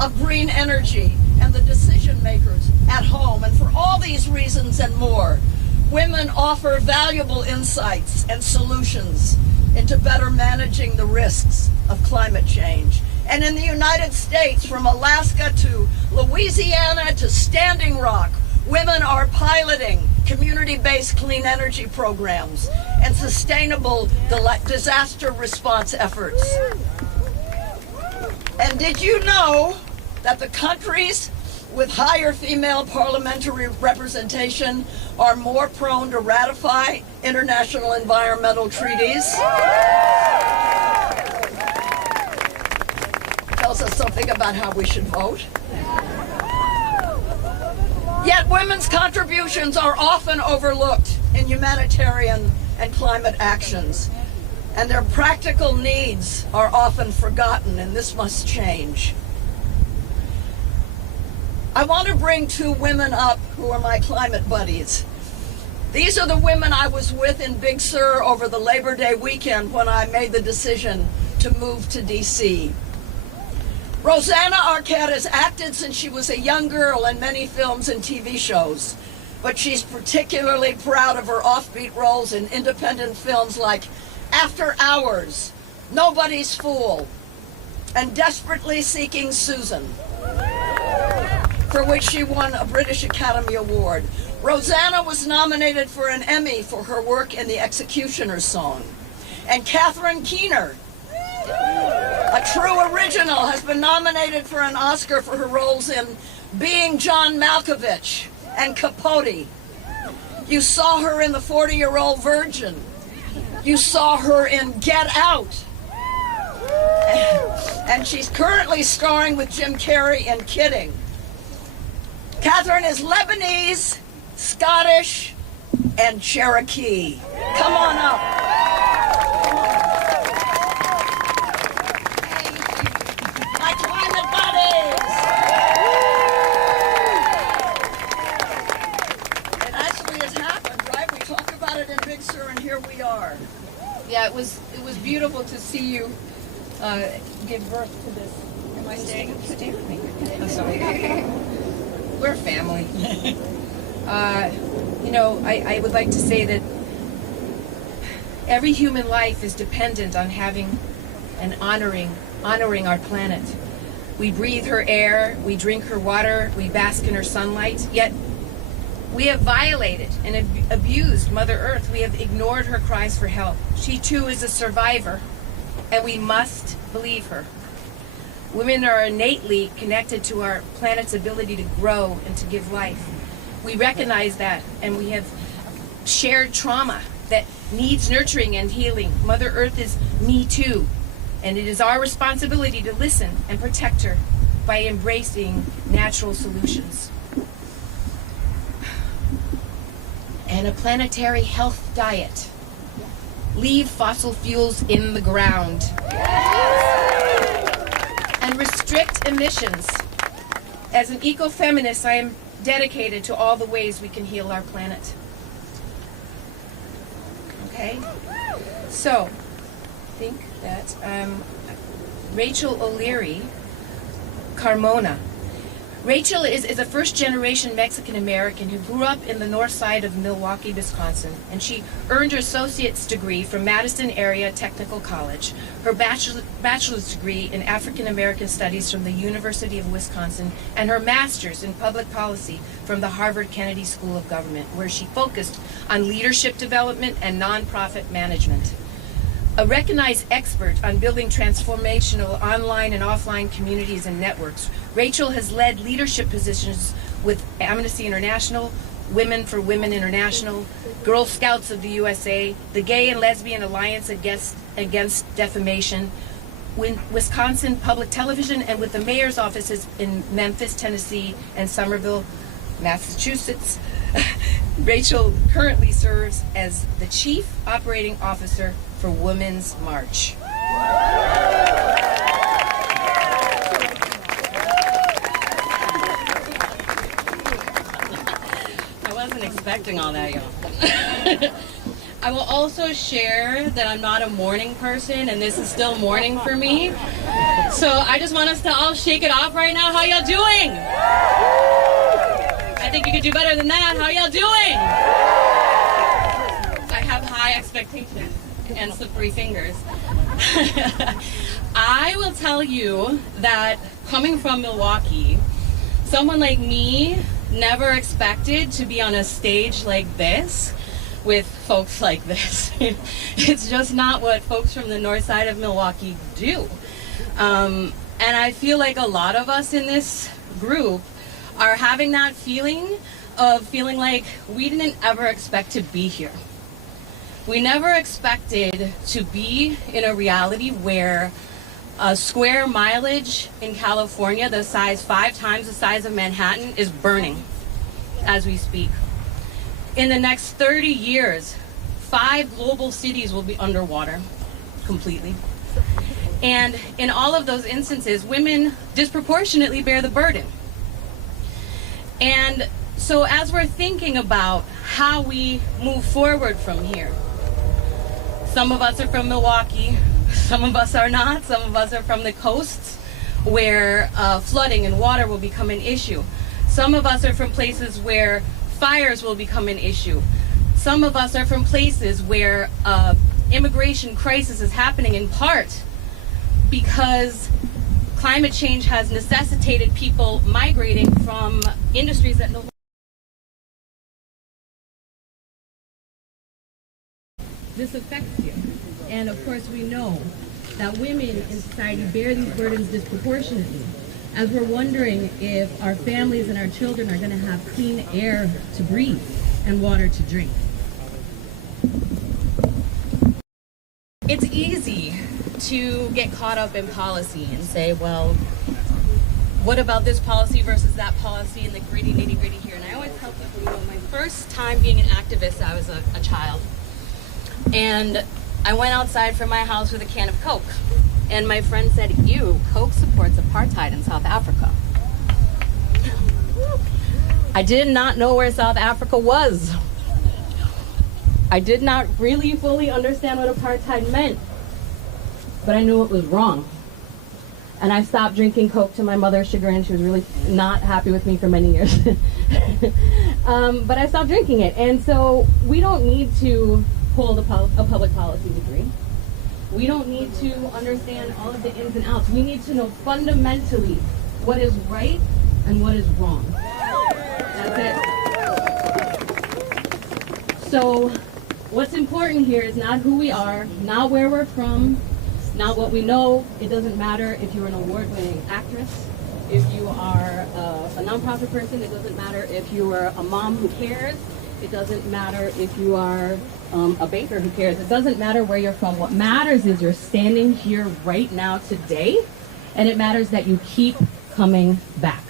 of green energy and the decision makers at home. And for all these reasons and more, women offer valuable insights and solutions into better managing the risks of climate change. And in the United States, from Alaska to Louisiana to Standing Rock, women are piloting community-based clean energy programs and sustainable disaster response efforts. And did you know that the countries with higher female parliamentary representation are more prone to ratify international environmental treaties? Tells us something about how we should vote. Yet women's contributions are often overlooked in humanitarian and climate actions, and their practical needs are often forgotten, and this must change. I want to bring two women up who are my climate buddies. These are the women I was with in Big Sur over the Labor Day weekend when I made the decision to move to DC. Rosanna Arquette has acted since she was a young girl in many films and TV shows, but she's particularly proud of her offbeat roles in independent films like After Hours, Nobody's Fool, and Desperately Seeking Susan, for which she won a British Academy Award. Rosanna was nominated for an Emmy for her work in The Executioner's Song. And Catherine Keener, a true original, has been nominated for an Oscar for her roles in Being John Malkovich and Capote. You saw her in The 40-Year-Old Virgin. You saw her in Get Out. And she's currently starring with Jim Carrey in Kidding. Catherine is Lebanese, Scottish, and Cherokee. Come on up. My climate buddies. It actually has happened, right? We talked about it in Big Sur, and here we are. Yeah, it was beautiful to see you give birth to this. Am I staying? Stay with me. I'm sorry. We're family. I would like to say that every human life is dependent on having and honoring our planet. We breathe her air, we drink her water, we bask in her sunlight, yet we have violated and abused Mother Earth. We have ignored her cries for help. She too is a survivor, and we must believe her. Women are innately connected to our planet's ability to grow and to give life. We recognize that, and we have shared trauma that needs nurturing and healing. Mother Earth is me too, and it is our responsibility to listen and protect her by embracing natural solutions. And a planetary health diet. Leave fossil fuels in the ground. And restrict emissions. As an eco-feminist, I am dedicated to all the ways we can heal our planet. Okay? So, I think that Rachel O'Leary, Carmona. Rachel is a first-generation Mexican-American who grew up in the north side of Milwaukee, Wisconsin, and she earned her associate's degree from Madison Area Technical College, her bachelor's degree in African-American Studies from the University of Wisconsin, and her master's in public policy from the Harvard Kennedy School of Government, where she focused on leadership development and nonprofit management. A recognized expert on building transformational online and offline communities and networks, Rachel has led leadership positions with Amnesty International, Women for Women International, Girl Scouts of the USA, the Gay and Lesbian Alliance Against Defamation, Wisconsin Public Television, and with the mayor's offices in Memphis, Tennessee, and Somerville, Massachusetts. Rachel currently serves as the Chief Operating Officer for Women's March. I wasn't expecting all that, y'all. I will also share that I'm not a morning person, and this is still morning for me. So I just want us to all shake it off right now. How y'all doing? I think you could do better than that. How y'all doing? I have high expectations and slippery fingers. I will tell you that coming from Milwaukee, someone like me never expected to be on a stage like this with folks like this. It's just not what folks from the north side of Milwaukee do. And I feel like a lot of us in this group are having that feeling of feeling like we didn't ever expect to be here. We never expected to be in a reality where a square mileage in California, the size 5 times the size of Manhattan, is burning as we speak. In the next 30 years, 5 global cities will be underwater completely. And in all of those instances, women disproportionately bear the burden. And so as we're thinking about how we move forward from here, some of us are from Milwaukee, some of us are not, some of us are from the coasts where flooding and water will become an issue. Some of us are from places where fires will become an issue. Some of us are from places where immigration crisis is happening in part because climate change has necessitated people migrating from industries that no longer. This affects you. And of course we know that women in society bear these burdens disproportionately. As we're wondering if our families and our children are going to have clean air to breathe and water to drink. It's easy to get caught up in policy and say, well, what about this policy versus that policy and the gritty nitty-gritty here? And I always tell people, you know, my first time being an activist, I was a child. And I went outside from my house with a can of Coke. And my friend said, ew, Coke supports apartheid in South Africa. I did not know where South Africa was. I did not really fully understand what apartheid meant, but I knew it was wrong. And I stopped drinking Coke to my mother's chagrin. She was really not happy with me for many years. But I stopped drinking it. And so we don't need to hold a public policy degree. We don't need to understand all of the ins and outs. We need to know fundamentally what is right and what is wrong. That's it. So what's important here is not who we are, not where we're from, not what we know. It doesn't matter if you're an award-winning actress, if you are a nonprofit person. It doesn't matter if you are a mom who cares. It doesn't matter if you are a baker who cares. It doesn't matter where you're from. What matters is you're standing here right now today, and it matters that you keep coming back.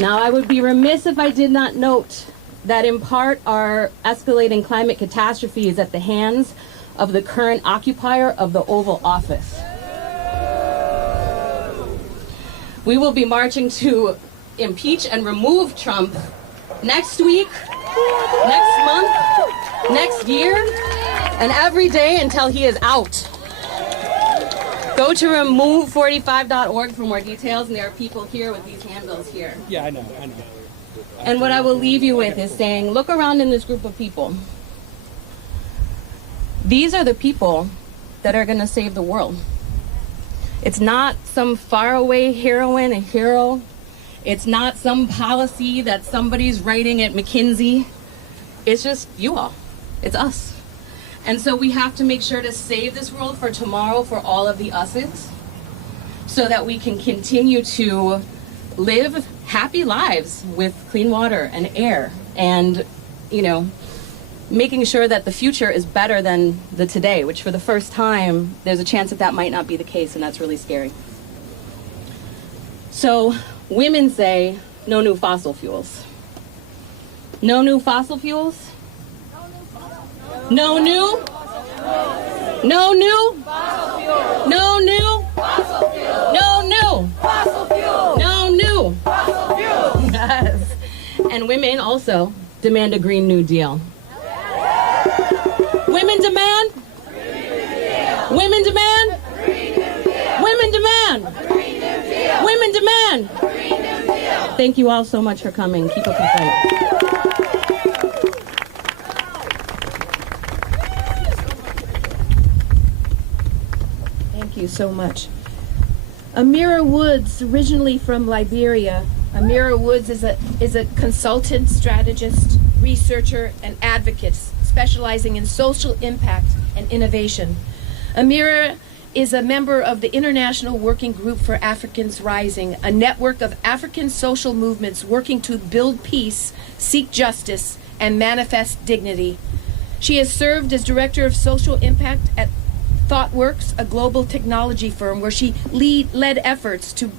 Now, I would be remiss if I did not note that in part our escalating climate catastrophe is at the hands of the current occupier of the Oval Office. We will be marching to impeach and remove Trump next week, next month, next year, and every day until he is out. Go to remove45.org for more details, and there are people here with these handbills here. Yeah, I know. And what I will leave you with is saying, look around in this group of people. These are the people that are going to save the world. It's not some faraway heroine, a hero. It's not some policy that somebody's writing at McKinsey. It's just you all. It's us. And so we have to make sure to save this world for tomorrow for all of the us's so that we can continue to live happy lives with clean water and air and, you know, making sure that the future is better than the today, which for the first time, there's a chance that that might not be the case, and that's really scary. So women say, no new fossil fuels. No new fossil fuels? No new? No new? No new? No new? No new? Yes. And women also demand a Green New Deal. Women demand? Women demand. Women demand. Women demand. Thank you all so much for coming. Keep up the fight. Thank you so much. Amira Woods, originally from Liberia. Amira Woods is a consultant, strategist, researcher, and advocate specializing in social impact and innovation. Amira is a member of the International Working Group for Africans Rising, a network of African social movements working to build peace, seek justice, and manifest dignity. She has served as Director of Social Impact at ThoughtWorks, a global technology firm where she led efforts to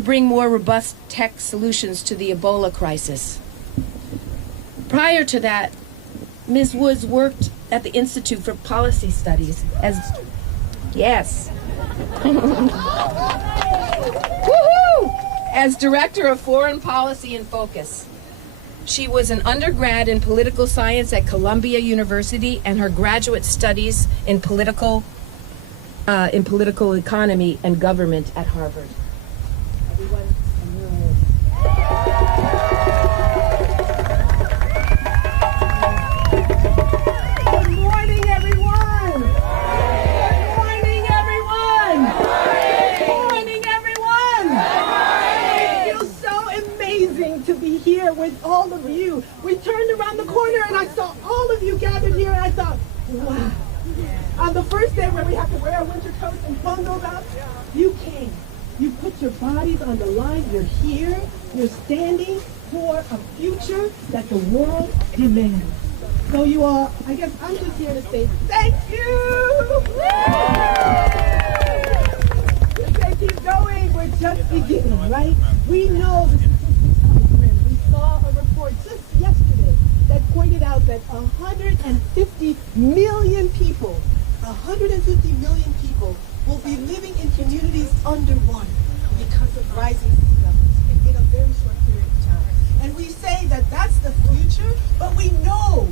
bring more robust tech solutions to the Ebola crisis. Prior to that, Ms. Woods worked at the Institute for Policy Studies as, yes, woohoo! As Director of Foreign Policy and Focus. She was an undergrad in political science at Columbia University and her graduate studies in political economy and government at Harvard. Everyone, Good morning, everyone. Good morning, everyone. Good morning, everyone. It feels so amazing to be here with all of you. We turned around the corner and I saw all of you gathered here and I thought, wow. On the first day where we have to wear our winter coats and bundled up, you came. You put your bodies on the line. You're here. You're standing for a future that the world demands. So you all, I guess I'm just here to say thank you. We say keep going. We're just beginning, right? We know the statistics are grim. We saw a report just yesterday that pointed out that 150 million people will be living in communities underwater because of rising sea levels in a very short period of time. And we say that that's the future, but we know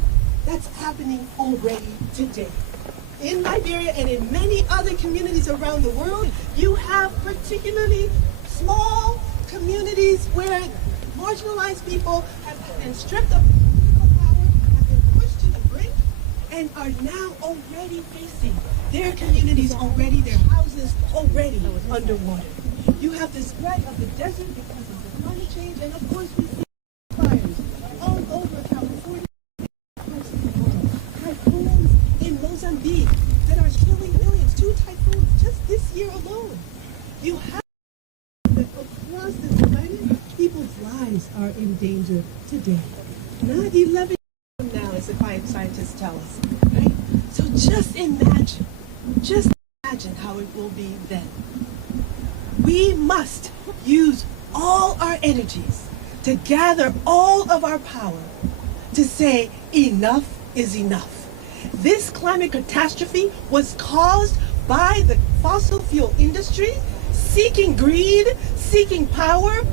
that's happening already today. In Liberia and in many other communities around the world, you have particularly small communities where marginalized people have been stripped of political power, have been pushed to the brink, and are now already facing their communities already, their houses already underwater. You have the spread of the desert because of the climate change, and of course we see fires all over California, parts of the world. Typhoons in Mozambique that are killing millions. 2 typhoons just this year alone. You have that across this planet, people's lives are in danger today. Not 11 from now, as the scientists tell us, right? So just imagine how it will be then. We must use all our energies to gather all of our power to say enough is enough. This climate catastrophe was caused by the fossil fuel industry seeking greed, seeking power,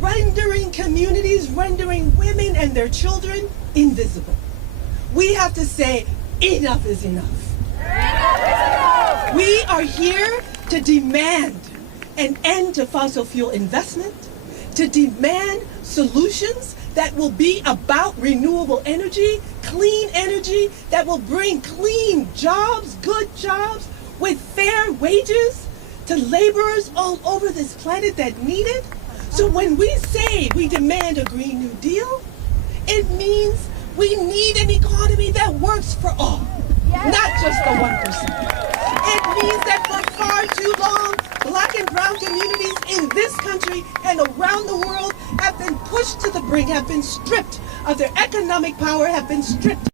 rendering communities, rendering women and their children invisible. We have to say enough is enough. We are here to demand an end to fossil fuel investment, to demand solutions that will be about renewable energy that will bring clean jobs, good jobs with fair wages to laborers all over this planet that need it. So when we say we demand a Green New Deal, it means we need an economy that works for all, not just the 1%. It means that for far too long, Black and brown communities in this country and around the world have been pushed to the brink, have been stripped of their economic power, have been stripped